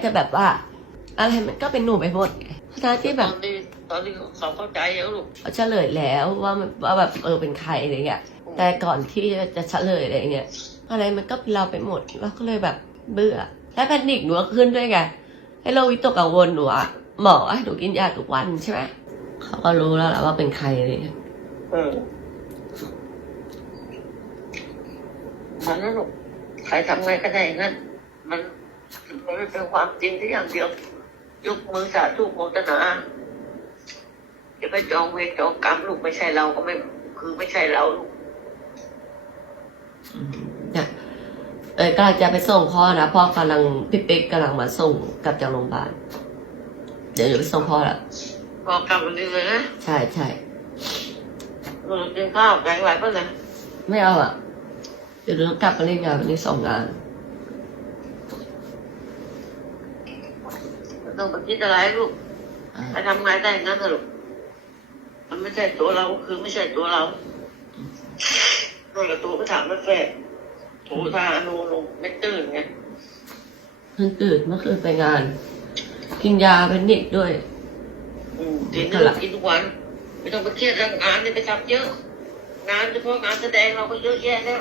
แต่แบบว่า อะไรมันก็เป็นหนูไปหมดไงทั้งที่ตแบอบนนี้ตอนนี้เขาเข้าใจแล้วลูกเขาเฉลยแล้วว่ามันว่าแบบเออเป็นใครอะไรเงี้ยแต่ก่อนที่จะเฉลยอะไรเงี้ยอะไรมันก็เป็นเราไปหมดเราก็เลยแบบเบื่อ และแพนิคหนูก็ขึ้นด้วยไงให้เราวิตกกังวลหนูอะหมอให้หนูกินยาทุกวันใช่ไหมเขาก็รู้แล้วแหละว่าเป็นใครอะไรเงี้ยเออมันนั่นลูกใครทำไงก็ได้อย่างนั้นมัน มันไม่เป็นความจริงที่อย่างเดียว ยกมือสาธุโมทนาจะไปจองเวรจองกรรมลูกไม่ใช่เราก็ไม่คือไม่ใช่เราลูกเนี่ยเอ้ยกำลังจะไปส่งพ่อนะพ่อกำลังพี่ปิ๊กกำลังมาส่งกลับจากโรงพยาบาลเดี๋ยวจะไปส่งพ่อละพอกลับวันนี้เลยนะใช่ใช่เออกินข้าวแกงไหวป่ะเนี่ยไม่เอาอะเดี๋ยวเรากลับมาเล่นงานวันนี้สองงาน ไม่ ต้องไปคิดอะไรลูกอ่าไปทำไงได้อย่างนั้นน่ะลูกมันไม่ใช่ตัวเราคือไม่ใช่ตัวเราตัวกับตัวก็ถามไม่แฝงโถทาอนุลงไม่ตื่นไงเพิ่งตื่นเมื่อคืนไปงาน กินยาเป็นนิดด้วย อืมกินนี่กินทุกวัน ไม่ต้องไปเครียดเรื่องงานนี่ไปทำเยอะ งานเฉพาะงานแสดงเราก็เยอะแยะแล้ว